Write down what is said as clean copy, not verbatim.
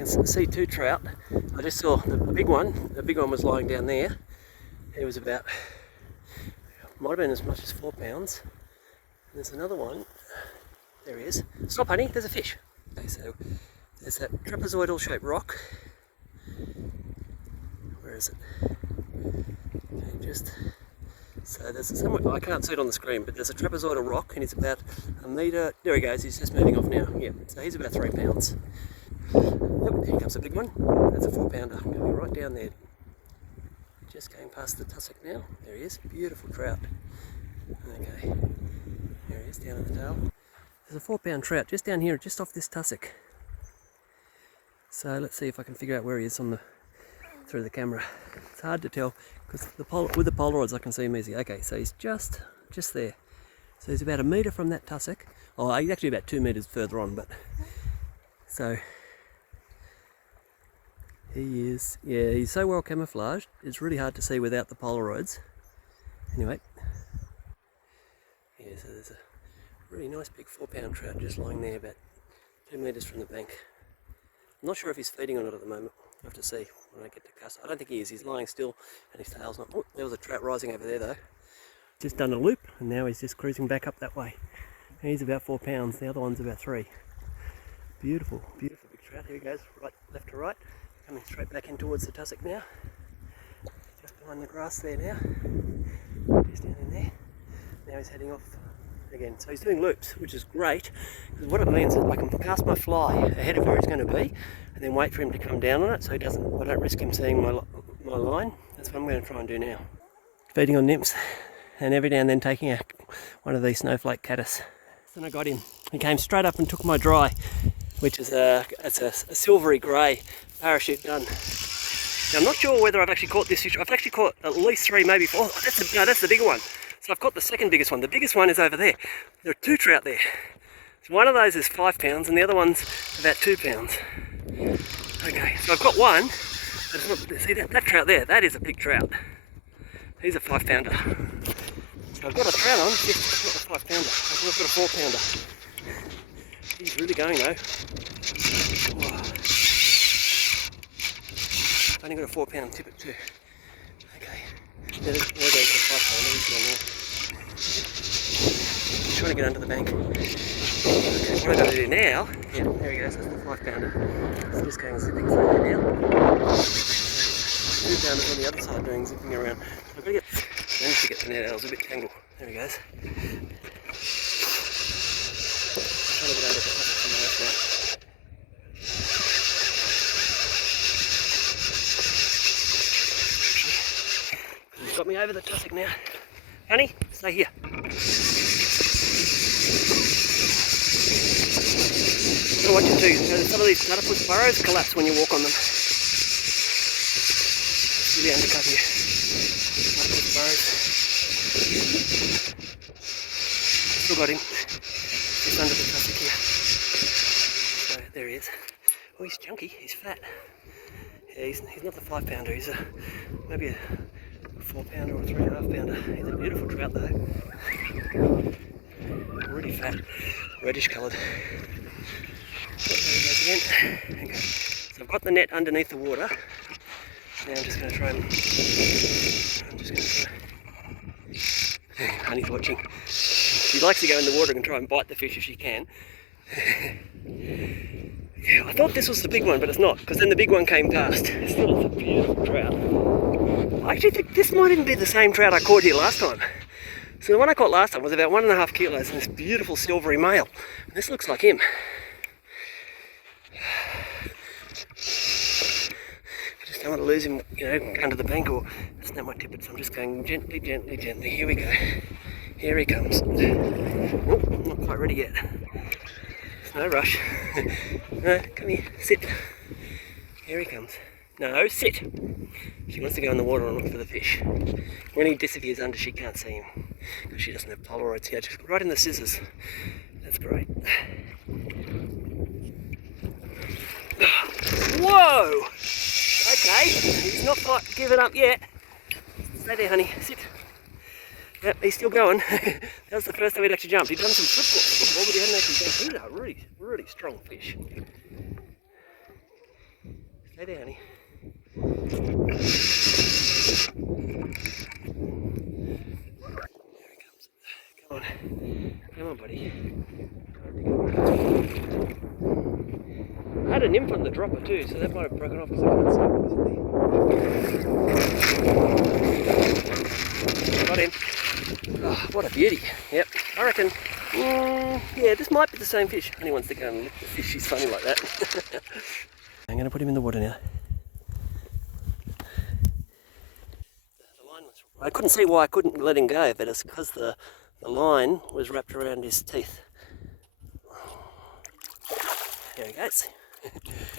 can see 2 trout. I just saw the big one. The big one was lying down there. It was about, might have been as much as 4 pounds. And there's another one. There he is. Stop, honey, there's a fish. Okay, so there's that trapezoidal shaped rock. Where is it? Okay, just so there's somewhere, I can't see it on the screen, but there's a trapezoidal rock and he's about a metre. There he goes, he's just moving off now. Yeah, so he's about 3 pounds. Yep, here comes a big one. That's a 4 pounder going right down there. Just going past the tussock now. There he is, beautiful trout. Okay, there he is down at the tail. There's a 4 pound trout just down here, just off this tussock. So let's see if I can figure out where he is on the through the camera. It's hard to tell because with the Polaroids I can see him easy. Okay, so he's just there. So he's about a metre from that tussock. Oh, he's actually about 2 metres further on, but so he is. Yeah, he's so well camouflaged. It's really hard to see without the Polaroids. Anyway, yeah. So there's a really nice big 4 pound trout just lying there about 2 metres from the bank. I'm not sure if he's feeding on it at the moment. I'll have to see when I get to cast. I don't think he is. He's lying still and his tail's not. Oh, there was a trout rising over there though. Just done a loop and now he's just cruising back up that way. He's about 4 pounds. The other one's about 3. Beautiful, beautiful big trout. Here he goes, right, left to right. Coming straight back in towards the tussock now. Just behind the grass there now. Just down in there. Now he's heading off again. So he's doing loops, which is great, because what it means is I can cast my fly ahead of where he's going to be and then wait for him to come down on it so I don't risk him seeing my line. That's what I'm going to try and do now. Feeding on nymphs and every now and then taking one of these snowflake caddis. Then I got him. He came straight up and took my dry, which is it's a silvery grey parachute gun. Now I'm not sure whether I've actually caught this fish. I've actually caught at least 3, maybe 4. Oh, that's the bigger one. So I've got the second biggest one. The biggest one is over there. There are 2 trout there. So one of those is 5 pounds and the other one's about 2 pounds. Okay, so I've got one. But it's not, see that trout there? That is a big trout. He's a 5 pounder. So I've got a trout on, just not a 5 pounder. I've got a 4 pounder. He's really going though. Whoa. I've only got a 4 pound tippet too. There goes the 5 pounder, he's down there. He's trying to get under the bank. Okay, what I've got to do now, yeah, there he goes, that's the 5 pounder. So just going zipping through there now. 2 pounders on the other side doing zipping around. So I've got to managed to get the net out, it was a bit tangled. There he goes. Trying to get under the tussock from the now. Got me over the tussock now. Honey, stay here. I want you to, some of these platypus burrows collapse when you walk on them. It's really undercut here. Platypus burrows. Still got him. Just under the tussock here. So there he is. Oh, he's chunky, he's fat. Yeah, he's not the 5 pounder, he's maybe a 4 pounder or 3.5 pounder. He's a beautiful trout though. Really fat, reddish coloured. There he goes again. Okay. So I've got the net underneath the water. Now I'm just going to try and... Honey's watching. She likes to go in the water and try and bite the fish if she can. Yeah, I thought this was the big one, but it's not, because then the big one came past. Still, it's a beautiful trout. I actually think this might even be the same trout I caught here last time. So the one I caught last time was about 1.5 kilos and this beautiful silvery male. And this looks like him. I just don't want to lose him, under the bank or snap my tippet, so I'm just going gently, gently, gently. Here we go. Here he comes. Oh, not quite ready yet. No rush. No, come here, sit. Here he comes. No, sit. She wants to go in the water and look for the fish. When he disappears under, she can't see him. Because she doesn't have Polaroids here, just right in the scissors. That's great. Whoa! Okay, he's not quite given up yet. Stay there, honey, sit. Yep, he's still going. That was the first time he'd actually jumped. He'd done some flip-flops before, but he hadn't actually jumped. These are really, really strong fish. Stay there, honey. Here he comes. Come on. Come on, buddy. I had a nymph on the dropper too, so that might have broken off because I can't see what was in there. Got him. Oh, what a beauty. Yep, I reckon, yeah, this might be the same fish. Only wants to go and lick the fish, she's funny like that. I'm going to put him in the water now. The line was, I couldn't see why I couldn't let him go, but it's because the line was wrapped around his teeth. There he goes.